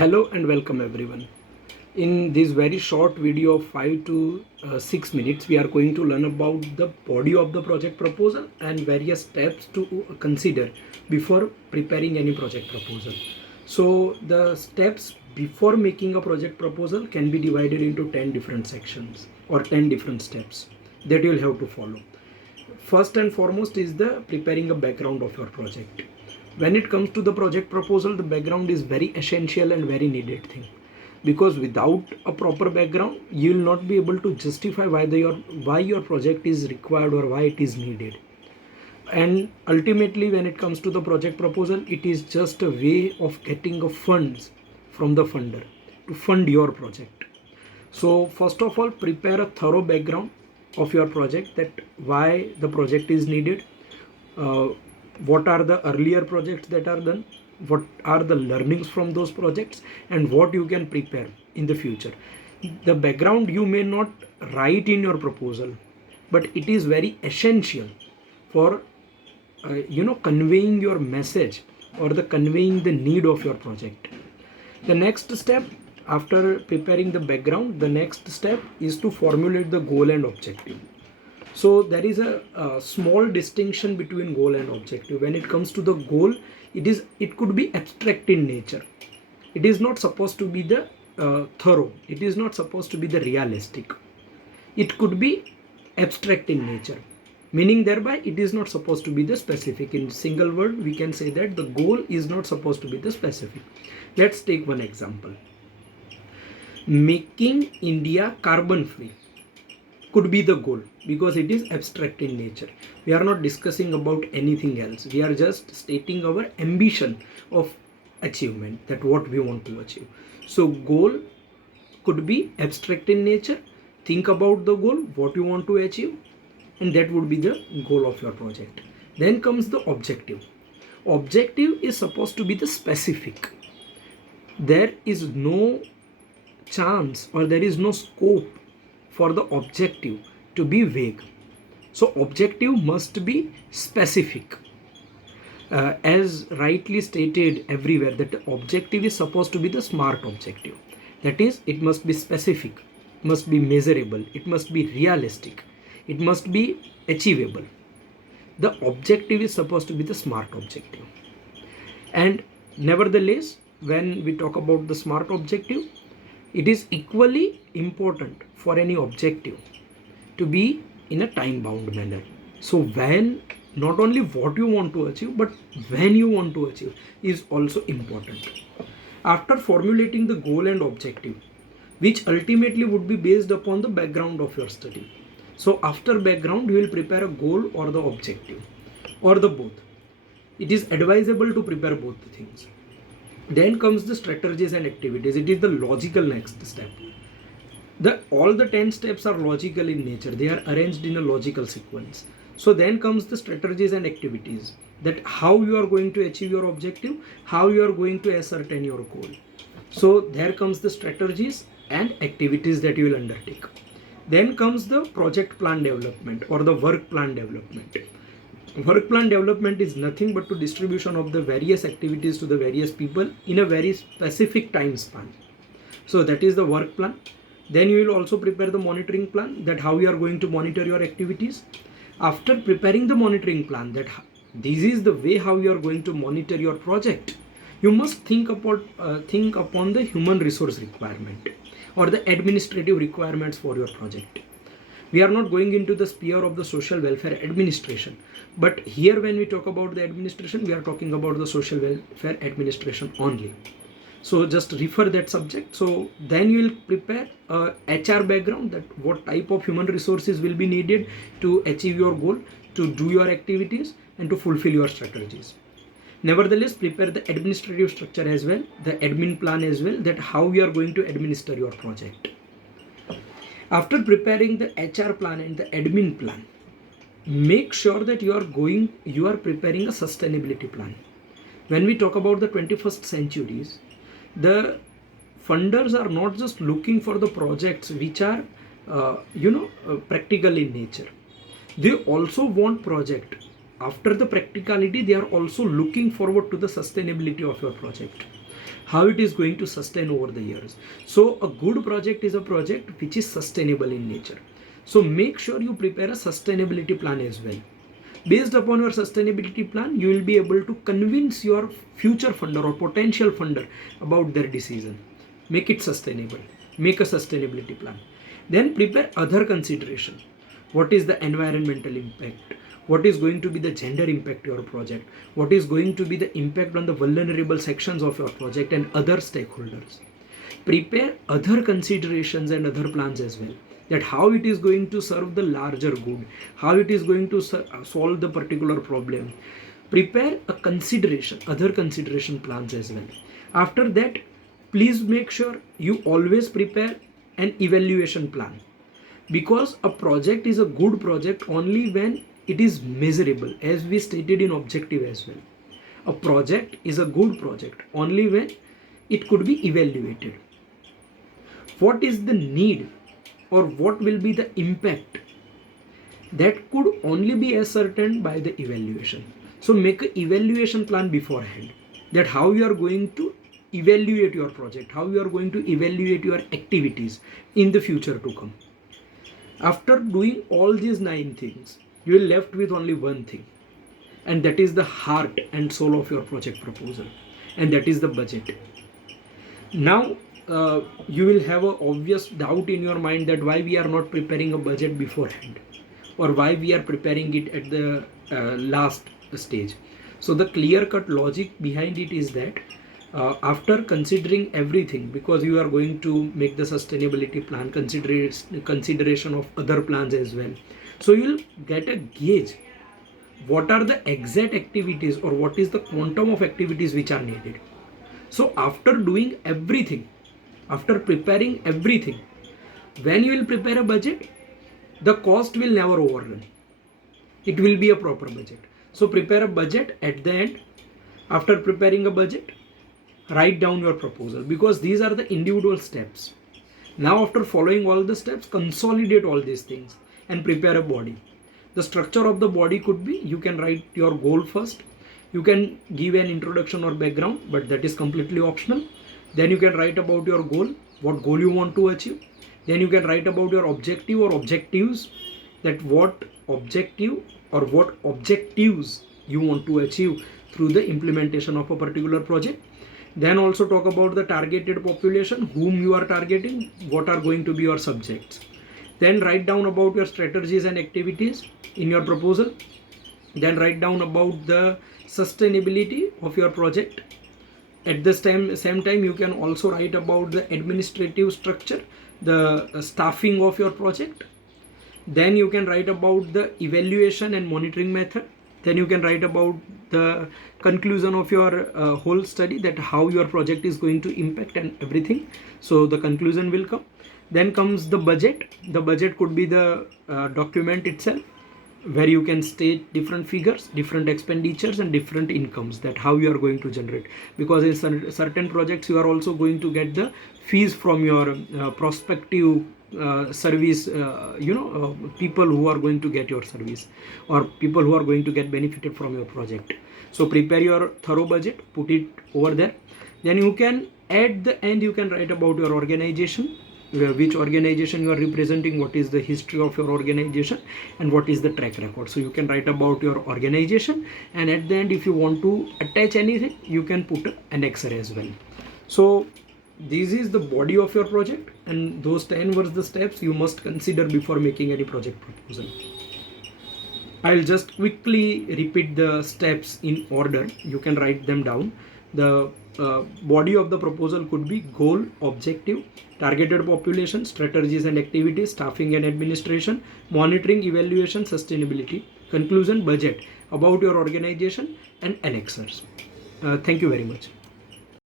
Hello and welcome everyone. In this very short video of 5 to 6 minutes, we are going to learn about the body of the project proposal and various steps to consider before preparing any project proposal. So the steps before making a project proposal can be divided into 10 different sections or 10 different steps that you will have to follow. First and foremost is the preparing a background of your project. When it comes to the project proposal, the background is very essential and very needed thing, because without a proper background you will not be able to justify why your project is required or why it is needed. And ultimately, when it comes to the project proposal, it is just a way of getting a funds from the funder to fund your project. So first of all, prepare a thorough background of your project, that why the project is needed, uh, what are the earlier projects that are done, what are the learnings from those projects, and what you can prepare in the future. The background you may not write in your proposal, but it is very essential for conveying your message or the conveying the need of your project. The next step, after preparing the background, the next step is to formulate the goal and objective. So there is a small distinction between goal and objective. When it comes to the goal, it could be abstract in nature. It is not supposed to be the thorough. It is not supposed to be the realistic. It could be abstract in nature, meaning thereby it is not supposed to be the specific. In single word, we can say that the goal is not supposed to be the specific. Let's take one example. Making India carbon free could be the goal, because it is abstract in nature. We are not discussing about anything else. We are just stating our ambition of achievement, that what we want to achieve. So goal could be abstract in nature. Think about the goal, what you want to achieve, and that would be the goal of your project. Then comes the objective. Objective is supposed to be the specific. There is no chance or there is no scope for the objective to be vague. So objective must be specific. As rightly stated everywhere, that the objective is supposed to be the SMART objective. That is, it must be specific, must be measurable, it must be realistic, it must be achievable. The objective is supposed to be the SMART objective. And nevertheless, when we talk about the SMART objective, it is equally important for any objective to be in a time bound manner. So when, not only what you want to achieve, but when you want to achieve is also important. After formulating the goal and objective, which ultimately would be based upon the background of your study. So after background, you will prepare a goal or the objective or the both. It is advisable to prepare both the things. Then comes the strategies and activities. It is the logical next step. All the 10 steps are logical in nature. They are arranged in a logical sequence. So then comes the strategies and activities, that how you are going to achieve your objective, how you are going to ascertain your goal. So there comes the strategies and activities that you will undertake. Then comes the project plan development or the work plan development. Work plan development is nothing but to distribution of the various activities to the various people in a very specific time span. So that is the work plan. Then you will also prepare the monitoring plan, that how you are going to monitor your activities. After preparing the monitoring plan, that this is the way how you are going to monitor your project, you must think upon the human resource requirement or the administrative requirements for your project. We are not going into the sphere of the social welfare administration, but here when we talk about the administration, we are talking about the social welfare administration only. So just refer that subject. So then you will prepare a HR background, that what type of human resources will be needed to achieve your goal, to do your activities, and to fulfill your strategies. Nevertheless, prepare the administrative structure as well, the admin plan as well, that how you are going to administer your project. After preparing the HR plan and the admin plan, make sure that you are preparing a sustainability plan. When we talk about the 21st centuries, the funders are not just looking for the projects which are practical in nature. They also want project. After the practicality, they are also looking forward to the sustainability of your project. how it is going to sustain over the years. So a good project is a project which is sustainable in nature. So make sure you prepare a sustainability plan as well. Based upon your sustainability plan, you will be able to convince your future funder or potential funder about their decision. Make it sustainable. Make a sustainability plan. Then prepare other consideration. What is the environmental impact? What is going to be the gender impact to your project? What is going to be the impact on the vulnerable sections of your project and other stakeholders? Prepare other considerations and other plans as well, that how it is going to serve the larger good, how it is going to solve the particular problem. Prepare a consideration, other consideration plans as well. After that, please make sure you always prepare an evaluation plan, because a project is a good project only when it is measurable, as we stated in objective as well. A project is a good project only when it could be evaluated. What is the need or what will be the impact? That could only be ascertained by the evaluation. So make an evaluation plan beforehand, that how you are going to evaluate your project, how you are going to evaluate your activities in the future to come. After doing all these 9 things, you will left with only one thing, and that is the heart and soul of your project proposal, and that is the budget. Now you will have an obvious doubt in your mind that why we are not preparing a budget beforehand, or why we are preparing it at the last stage. So the clear cut logic behind it is that after considering everything, because you are going to make the sustainability plan, consideration of other plans as well, so you will get a gauge what are the exact activities or what is the quantum of activities which are needed. So after doing everything, after preparing everything, when you will prepare a budget, the cost will never overrun. It will be a proper budget. So prepare a budget at the end. After preparing a budget, write down your proposal, because these are the individual steps. Now after following all the steps, consolidate all these things and prepare a body. The structure of the body could be, you can write your goal first, you can give an introduction or background, but that is completely optional. Then you can write about your goal, what goal you want to achieve. Then you can write about your objective or objectives, that what objective or what objectives you want to achieve through the implementation of a particular project. Then also talk about the targeted population, whom you are targeting, what are going to be your subjects. Then write down about your strategies and activities in your proposal. Then write down about the sustainability of your project. At the same time, you can also write about the administrative structure, the staffing of your project. Then you can write about the evaluation and monitoring method. Then you can write about the conclusion of your whole study, that how your project is going to impact and everything. So the conclusion will come. Then comes the budget. The budget could be the document itself, where you can state different figures, different expenditures and different incomes, that how you are going to generate. Because in certain projects you are also going to get the fees from your prospective service, people who are going to get your service, or people who are going to get benefited from your project. So prepare your thorough budget, put it over there. Then you can, at the end, you can write about your organization, which organization you are representing, what is the history of your organization, and what is the track record. So you can write about your organization, and at the end, if you want to attach anything, you can put an annexer as well. So this is the body of your project, and those 10 were the steps you must consider before making any project proposal. I'll just quickly repeat the steps in order. You can write them down. The body of the proposal could be goal, objective, targeted population, strategies and activities, staffing and administration, monitoring, evaluation, sustainability, conclusion, budget, about your organization, and annexers. Thank you very much.